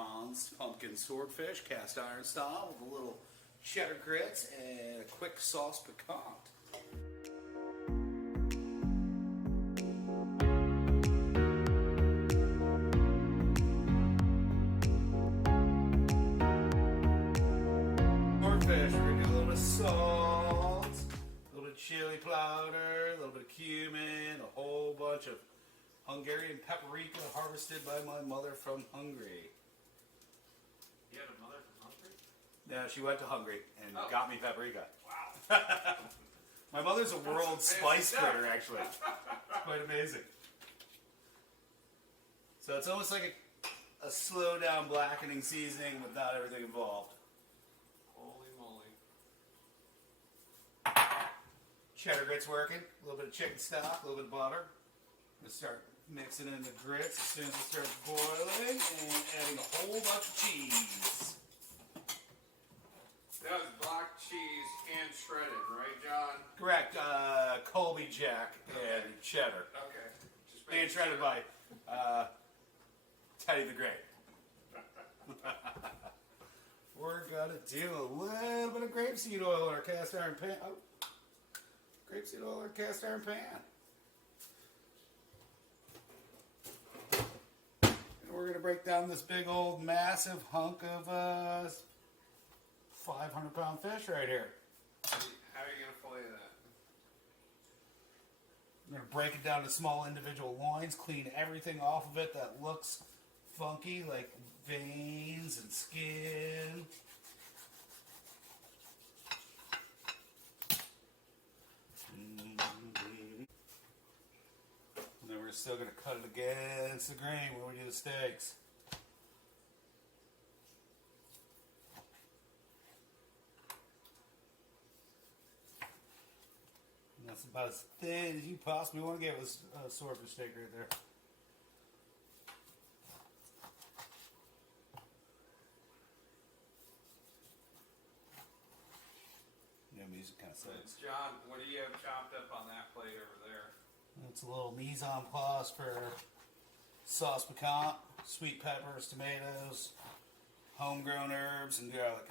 bronzed pumpkin swordfish, cast iron style, with a little cheddar grits and a quick sauce piquant. Swordfish, we're gonna do a little bit of salt, a little bit of chili powder, a little bit of cumin, a whole bunch of Hungarian paprika harvested by my mother from Hungary. You had a mother from Hungary? Yeah, she went to Hungary and got me paprika. Wow. My mother's a world spice critter, actually. It's quite amazing. So it's almost like a slow down blackening seasoning with not everything involved. Holy moly. Cheddar grits working, a little bit of chicken stock, a little bit of butter. I'm going to start mixing in the grits as soon as it starts boiling and adding a whole bunch of cheese. That was black cheese and shredded, right, John? Correct. Colby Jack and cheddar. Okay. Just And making shredded sure. by Teddy the Great. We're going to do a little bit of grapeseed oil in our cast iron pan. Oh, grapeseed oil in our cast iron pan. And we're going to break down this big old massive hunk of 500-pound fish right here. How are you going to fillet that? I'm going to break it down to small individual loins, clean everything off of it that looks funky, like veins and skin. And then we're still going to cut it against the grain when we do the steaks. And that's about as thin as you possibly want to get with a swordfish steak right there. Yeah, music kind of sucks. John, what do you have chopped up on that plate over there? It's a little mise en place for sauce piquant, sweet peppers, tomatoes, homegrown herbs, and garlic.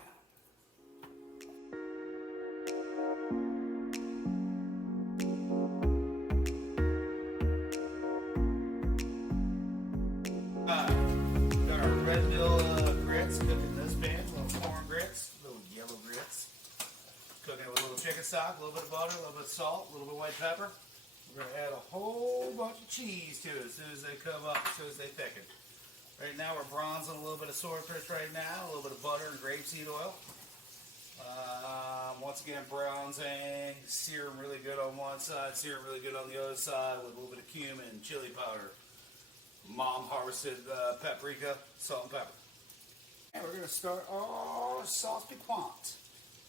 Got our red mill grits cooking in this pan, little corn grits, little yellow grits. Cooking it with a little chicken stock, a little bit of butter, a little bit of salt, a little bit of white pepper. We're going to add a whole bunch of cheese to it as soon as they come up, as soon as they thicken. Right now we're bronzing a little bit of swordfish right now, a little bit of butter and grapeseed oil. Once again, bronzing, sear them really good on one side, sear them really good on the other side with a little bit of cumin, chili powder, mom harvested paprika, salt and pepper. And we're going to start our sauce piquant.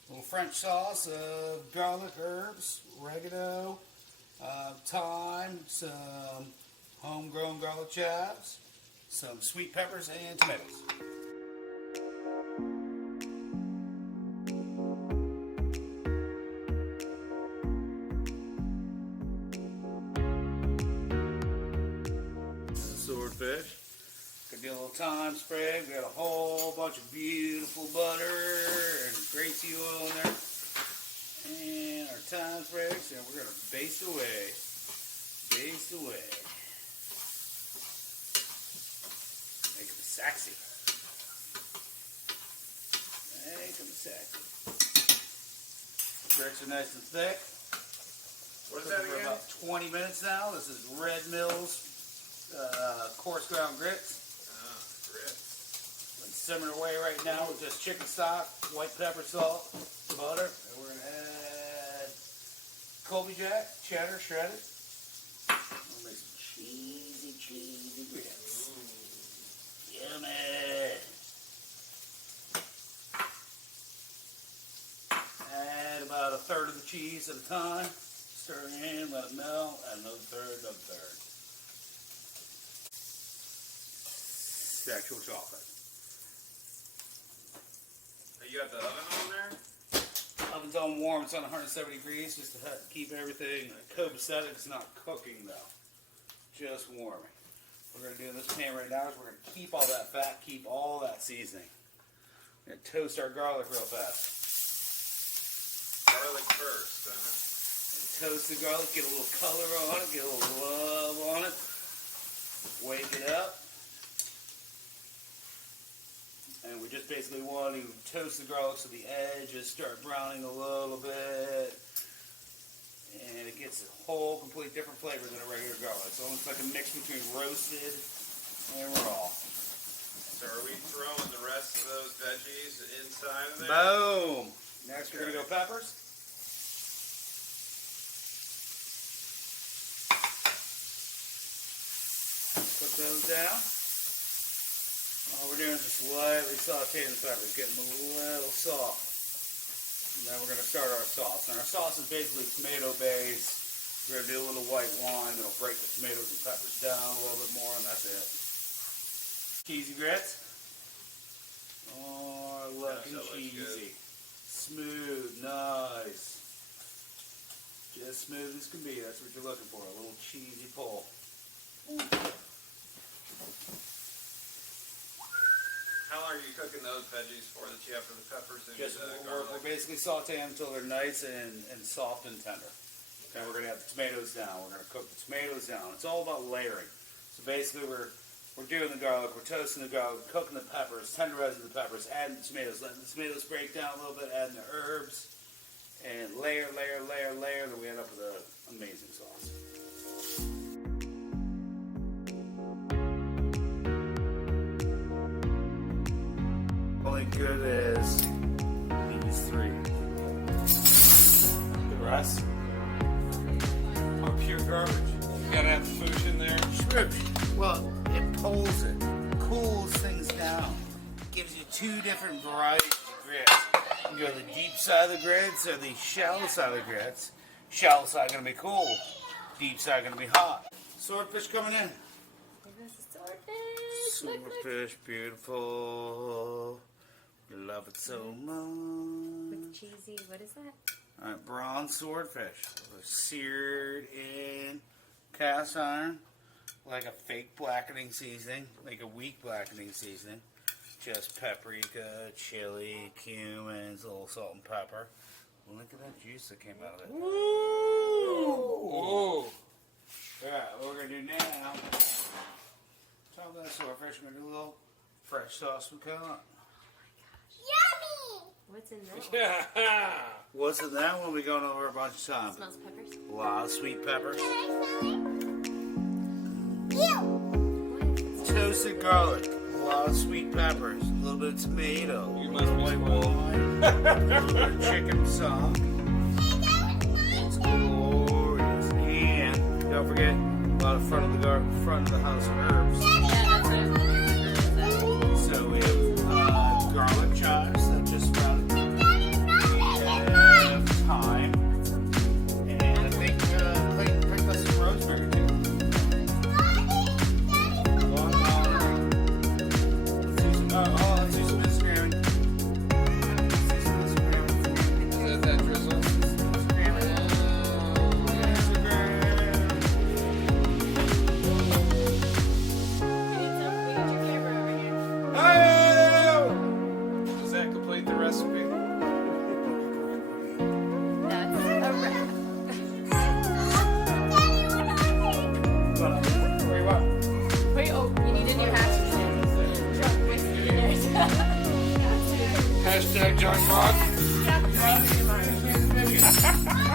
A little French sauce of garlic, herbs, oregano, thyme, some homegrown garlic chives, some sweet peppers, and tomatoes. Swordfish. Gonna do a little thyme spray. We got a whole bunch of beautiful butter and grapeseed oil in there. And our thyme sprigs, and we're gonna baste away. Baste away. Make it sexy. Make them sexy. Grits are nice and thick. What's that For again? about 20 minutes now. This is Red Mill's coarse ground grits. Grits. And simmering away right now with just chicken stock, white pepper, salt, butter. And we're going to add Colby Jack, cheddar, shredded. We'll make some cheesy grits. Yummy. Add about a third of the cheese at a time. Stir it in, let it melt, add another third. Actual chocolate. You got the oven on there? Oven's on warm. It's on 170 degrees just to keep everything copacetic. It's not cooking though, just warming. we're going to do in this pan right now is we're going to keep all that fat, keep all that seasoning. We're going to toast our garlic real fast. Garlic first, Toast the garlic, get a little color on it, get a little love on it. Wake it up. And we just basically want to toast the garlic so the edges start browning a little bit. And it gets a whole complete different flavor than a regular garlic. It's almost like a mix between roasted and raw. So are we throwing the rest of those veggies inside of there? Boom! Next we're going to go peppers. Put those down. All we're doing is just lightly sauteing the peppers, getting them a little soft. And then we're going to start our sauce. And our sauce is basically tomato base. We're going to do a little white wine that'll break the tomatoes and peppers down a little bit more, and that's it. Cheesy grits. Oh, looking cheesy. Smooth, nice. Just smooth as can be. That's what you're looking for. A little cheesy pull. How long are you cooking those veggies for that you have for the peppers and Just the we're garlic? basically sauteing them until they're nice and soft and tender. Okay, we're going to have the tomatoes down. We're going to cook the tomatoes down. It's all about layering. So basically we're doing the garlic, we're toasting the garlic, cooking the peppers, tenderizing the peppers, adding the tomatoes, letting the tomatoes break down a little bit, adding the herbs, and layer, then we end up with an amazing sauce. Only good as these three. The rest Or pure garbage. You gotta have the food in there. Well, it pulls it, cools things down, gives you two different varieties of grits. You go the deep side of the grits or the shallow side of the grits. Shallow side going to be cool, deep side going to be hot. Swordfish coming in. There's a swordfish. Look, look. Swordfish, beautiful. We love it so much. With cheesy, what is that? Alright, bronze swordfish. They're seared in cast iron, like a fake blackening seasoning, like a weak blackening seasoning. Just paprika, chili, cumins, a little salt and pepper. Look at that juice that came out of it. Ooh. Alright, what we're going to do now, top of that swordfish, we're going to do a little fresh sauce we got. What's in that? Yeah. What's in that one? We've gone over a bunch of times. Smells peppers. A lot of sweet peppers. Toasted garlic. A lot of sweet peppers. A little bit of tomato. You A little white wine. A little bit of chicken stock. It's glorious. And don't forget a lot of front of the house herbs. Yeah, that's what I'm wondering. So we have garlic chives that just sprouted. We have thyme. And I think Clayton picked us some rosemary too. Let's use some Instagram. Is that drizzle? We need your camera over here. Does that complete the recipe? That's a wrap. Where you at? Wait, oh, you need a new hat. Drunk whiskey in there. Hashtag John Rock. Yeah.